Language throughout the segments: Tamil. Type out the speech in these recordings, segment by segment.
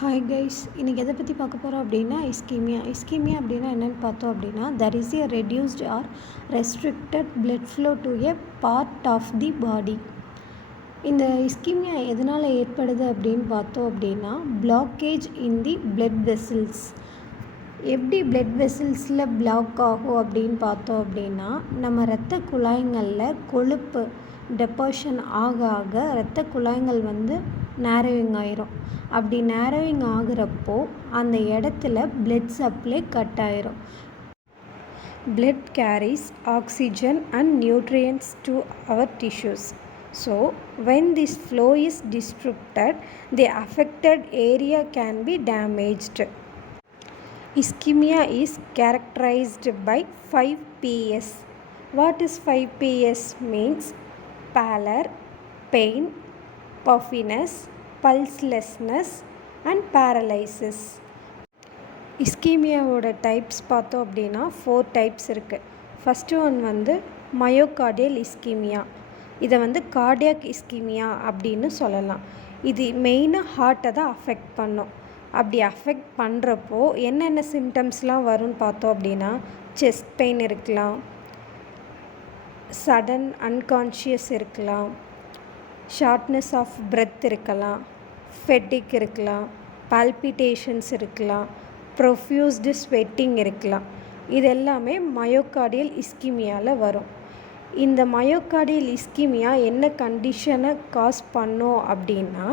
ஹாய் கைஸ், இன்றைக்கி எதை பற்றி பார்க்க போகிறோம் அப்படின்னா இஸ்கீமியா அப்படின்னா என்னென்னு பார்த்தோம் அப்படின்னா there is a reduced or restricted blood flow to a part of the body. இந்த இஸ்கீமியா எதனால் ஏற்படுது அப்படின்னு பார்த்தோம் அப்படின்னா blockage in the blood vessels. எப்படி பிளட் வெசல்ஸில் பிளாக் ஆகும் அப்படின்னு பார்த்தோம் அப்படின்னா நம்ம இரத்த குழாய்களில் கொழுப்பு டெபாசிஷன் ஆக ஆக இரத்த குழாய்கள் நேரோவிங் ஆயிரும். அப்படி நேரோவிங் ஆகிறப்போ அந்த இடத்துல பிளட் சப்ளை கட் ஆயிரும். Blood carries oxygen and nutrients to our tissues. So, when this flow is disrupted, the affected area can be damaged. Ischemia is characterized by 5 Ps. What is 5 Ps means? Pallor, pain, puffiness, pulselessness and paralysis. இஸ்கீமியாவோட டைப்ஸ் பார்த்தோம் அப்படின்னா 4 டைப்ஸ் இருக்குது. First one myocardial ischaemia. இதை கார்டியாக் இஸ்கீமியா அப்படின்னு சொல்லலாம். இது மெயினாக ஹார்ட்டை தான் அஃபெக்ட் பண்ணும். அப்படி அஃபெக்ட் பண்ணுறப்போ என்னென்ன சிம்டம்ஸ்லாம் வரும்னு பார்த்தோம் அப்படின்னா செஸ்ட் பெயின் இருக்கலாம், சடன் அன்கான்ஷியஸ் இருக்கலாம், ஷார்ட்னஸ் ஆஃப் பிரெத் இருக்கலாம், ஃபெட்டிக் இருக்கலாம், பால்பிட்டேஷன்ஸ் இருக்கலாம், ப்ரொஃப்யூஸ்டு ஸ்வெட்டிங் இருக்கலாம். இது எல்லாமே மயோகார்டியல் இஸ்கீமியாவில் வரும். இந்த மயோகார்டியல் இஸ்கீமியா என்ன கண்டிஷனை காஸ் பண்ணும் அப்படின்னா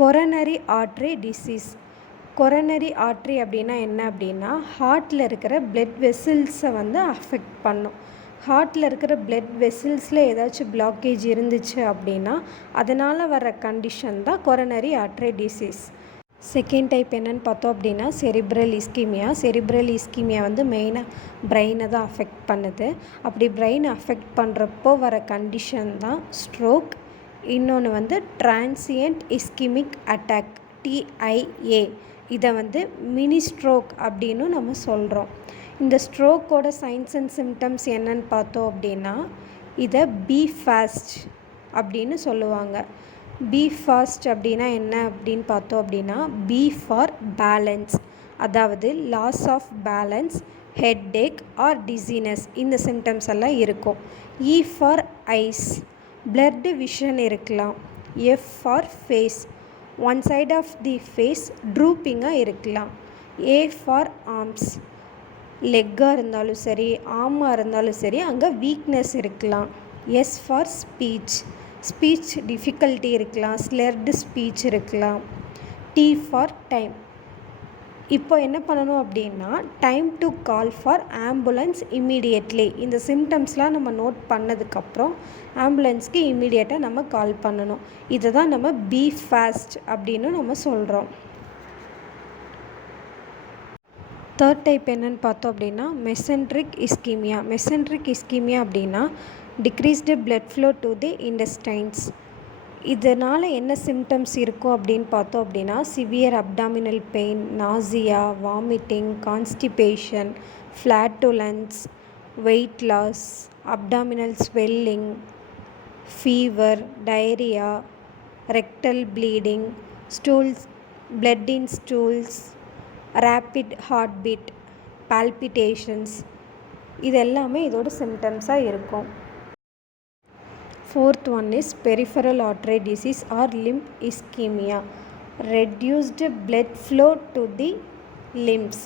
coronary artery disease. Coronary artery அப்படின்னா என்ன அப்படின்னா ஹார்ட்டில் இருக்கிற பிளட் வெசல்ஸை அஃபெக்ட் பண்ணும். ஹார்ட்டில் இருக்கிற பிளட் வெசல்ஸில் ஏதாச்சும் பிளாக்கேஜ் இருந்துச்சு அப்படின்னா அதனால் வர கண்டிஷன் தான் coronary artery disease. Second type என்னென்னு பார்த்தோம் அப்படின்னா செரிப்ரல் இஸ்கீமியா. செரிப்ரல் இஸ்கீமியா மெயினாக பிரெயினை தான் அஃபெக்ட் பண்ணுது. அப்படி பிரெயினை அஃபெக்ட் பண்ணுறப்போ வர கண்டிஷன் தான் ஸ்ட்ரோக். இன்னொன்று டிரான்சியன்ட் இஸ்கிமிக் அட்டாக், TIA. இதை மினி ஸ்ட்ரோக் அப்படின்னு நம்ம சொல்கிறோம். இந்த ஸ்ட்ரோக்கோட சைன்ஸ் அண்ட் சிம்டம்ஸ் என்னன்னு பார்த்தோம் அப்படின்னா இதை பி ஃபாஸ்ட் அப்படின்னு சொல்லுவாங்க. பி ஃபாஸ்ட் அப்படின்னா என்ன அப்படின்னு பார்த்தோம் அப்படின்னா பி ஃபார் பேலன்ஸ், அதாவது loss of balance, headache or dizziness, இந்த சிம்டம்ஸ் எல்லாம் இருக்கும். E for eyes, blurred vision இருக்கலாம். F for face, one side of the face ட்ரூப்பிங்காக இருக்கலாம். ஏ ஃபார் ஆர்ம்ஸ், லெக்காக இருந்தாலும் சரி ஆர்மாக இருந்தாலும் சரி அங்கே வீக்னஸ் இருக்கலாம். எஸ் ஃபார் ஸ்பீச் டிஃபிகல்ட்டி இருக்கலாம், ஸ்லர்டு ஸ்பீச் இருக்கலாம். T for time. இப்போ என்ன பண்ணணும் அப்படின்னா time to call for ambulance immediately. இந்த சிம்டம்ஸ்லாம் நம்ம நோட் பண்ணதுக்கப்புறம் ஆம்புலன்ஸ்க்கு இம்மீடியட்டாக நம்ம கால் பண்ணணும். இதை தான் நம்ம பி ஃபாஸ்ட் அப்படின்னு நம்ம சொல்கிறோம். தேர்ட் டைப் என்னென்னு பார்த்தோம் அப்படின்னா மெசென்ட்ரிக் இஸ்கீமியா. மெசென்ட்ரிக் இஸ்கீமியா அப்படின்னா decreased blood flow to the intestines. இதனால் என்ன சிம்டம்ஸ் இருக்கும் அப்படின்னு பார்த்தோம் அப்படின்னா severe abdominal pain, nausea, vomiting, constipation, flatulence, weight loss, abdominal swelling, fever, diarrhoea, rectal bleeding, stools, blood in stools, rapid heart beat, palpitations, இது எல்லாமே இதோட சிம்டம்ஸாக இருக்கும். Fourth one is peripheral artery disease or limb ischemia. Reduced blood flow to the limbs,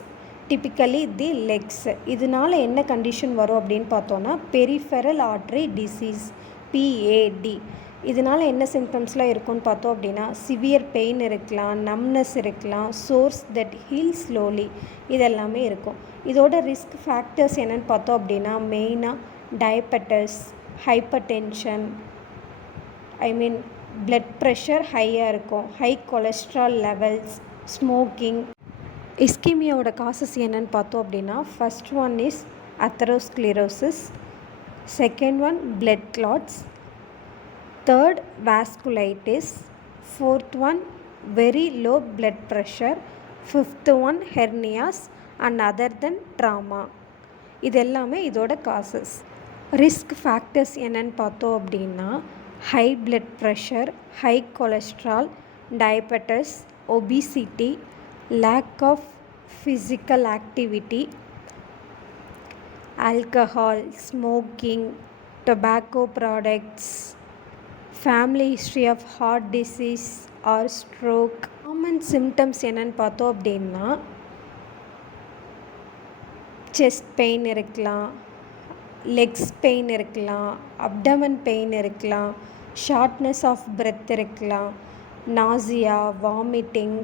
typically the legs. இதனால் என்ன கண்டிஷன் வரும் அப்படின்னு பார்த்தோன்னா peripheral artery disease, PAD. இதனால் என்ன சிம்டம்ஸ்லாம் இருக்குன்னு பார்த்தோம் அப்படின்னா சிவியர் பெயின் இருக்கலாம், நம்னஸ் இருக்கலாம், சோர்ஸ் தட் ஹீல் ஸ்லோலி, இதெல்லாமே இருக்கும். இதோட ரிஸ்க் ஃபேக்டர்ஸ் என்னென்னு பார்த்தோம் அப்படின்னா மெயினாக diabetes, hypertension, blood pressure ஹையாக இருக்கும், ஹை கொலஸ்ட்ரால் லெவல்ஸ், ஸ்மோக்கிங். இஸ்கீமியாவோட காசஸ் என்னென்னு பார்த்தோம் அப்படின்னா first one is atherosclerosis, second one blood clots, third vasculitis, fourth one very low blood pressure, fifth one hernias and other then trauma. இது எல்லாமே இதோட காசஸ். ரிஸ்க் ஃபேக்டர்ஸ் என்னென்னு பார்த்தோம் அப்படின்னா high blood pressure, high cholesterol, diabetes, obesity, lack of physical activity, alcohol, smoking, tobacco products, family history of heart disease or stroke. Common symptoms என்னன்னு பார்த்தோம் அப்படின்னா செஸ்ட் பெயின் இருக்கலாம், லெக்ஸ் பெயின் இருக்கலாம், அப்டமன் பெயின் இருக்கலாம், ஷார்ட்னஸ் ஆஃப் பிரெத் இருக்கலாம், நாசியா, வாமிட்டிங்,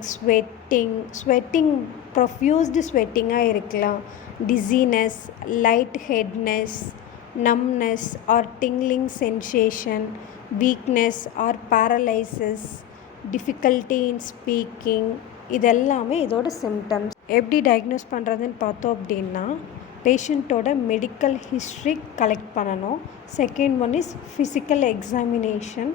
ஸ்வெட்டிங் ப்ரொஃப்யூஸ்டு ஸ்வெட்டிங்காக இருக்கலாம், dizziness, light headedness, numbness or tingling sensation, weakness or paralysis, difficulty in speaking. இதெல்லாமே இதோட சிம்டம்ஸ். எப்படி டயக்னோஸ் பண்ணுறதுன்னு பார்த்தோம் அப்படின்னா பேஷண்ட்டோட மெடிக்கல் ஹிஸ்ட்ரி கலெக்ட் பண்ணணும். Second one is physical examination.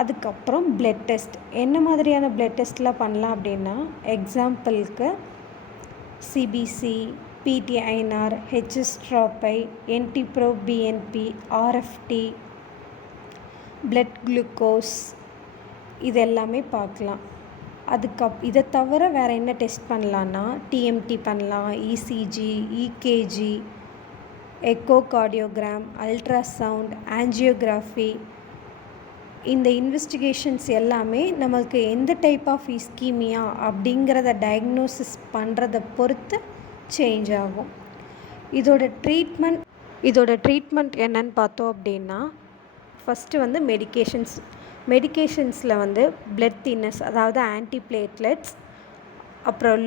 அதுக்கப்புறம் பிளட் டெஸ்ட். என்ன மாதிரியான பிளட் டெஸ்ட்லாம் பண்ணலாம் அப்படின்னா எக்ஸாம்பிளுக்கு சிபிசி, பிடிஐஎன்ஆர், ஹெச்எஸ்ட்ராப்பை, என்டிப்ரோ பிஎன்பி, ஆர்எஃப்டி, பிளட் குளுக்கோஸ், இது எல்லாமே பார்க்கலாம். இதை தவிர வேறு என்ன டெஸ்ட் பண்ணலான்னா டிஎம்டி பண்ணலாம், ECG, ECG, echo cardiogram, ultrasound, angiography. இந்த இன்வெஸ்டிகேஷன்ஸ் எல்லாமே நமக்கு எந்த டைப் ஆஃப் இஸ்கீமியா அப்படிங்கிறத டயக்னோசிஸ் பண்ணுறதை பொறுத்து சேஞ்ச் ஆகும். இதோட ட்ரீட்மெண்ட் என்னன்னு பார்த்தோம் அப்படின்னா ஃபஸ்ட்டு வந்து மெடிகேஷன்ஸில் வந்து பிளட் தின்னஸ், அதாவது ஆன்டிப்ளேட்லெட்ஸ், அப்புறம்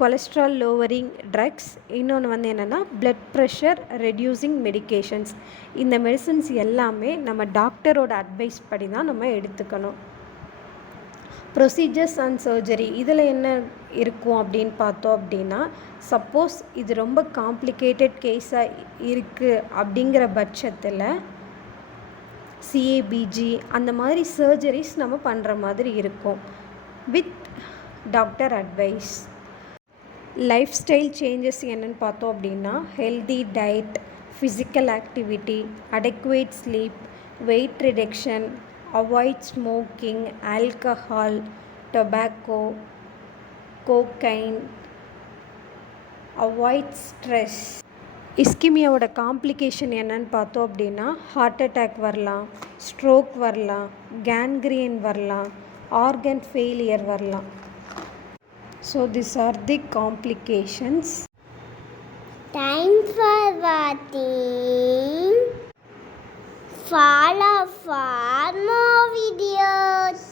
கொலஸ்ட்ரால் லோவரிங் ட்ரக்ஸ், இன்னொன்று வந்து என்னென்னா பிளட் ப்ரெஷர் ரெடியூசிங் மெடிகேஷன்ஸ். இந்த மெடிசன்ஸ் எல்லாமே நம்ம டாக்டரோட அட்வைஸ் படி தான் நம்ம எடுத்துக்கணும். ப்ரொசீஜர்ஸ் அண்ட் சர்ஜரி இதில் என்ன இருக்கும் அப்படின்னு பார்த்தோம் அப்படின்னா சப்போஸ் இது ரொம்ப காம்ப்ளிகேட்டட் கேஸாக இருக்குது அப்படிங்கிற பட்சத்தில் சிஏபிஜி அந்த மாதிரி சர்ஜரிஸ் நம்ம பண்ணுற மாதிரி இருக்கும் with doctor advice. Lifestyle changes என்னென்னு பார்த்தோம் அப்படின்னா healthy diet, physical activity, adequate sleep, weight reduction, avoid smoking, alcohol, tobacco, cocaine, avoid stress. இஸ்கிமியாவோட காம்ப்ளிகேஷன் என்னன்னு பார்த்தோம் அப்படின்னா ஹார்ட் அட்டாக் வரலாம், ஸ்ட்ரோக் வரலாம், கேன்கிரியன் வரலாம், ஆர்கன் ஃபெயிலியர் வரலாம். So this are the complications. Thanks for watching. Follow for more videos.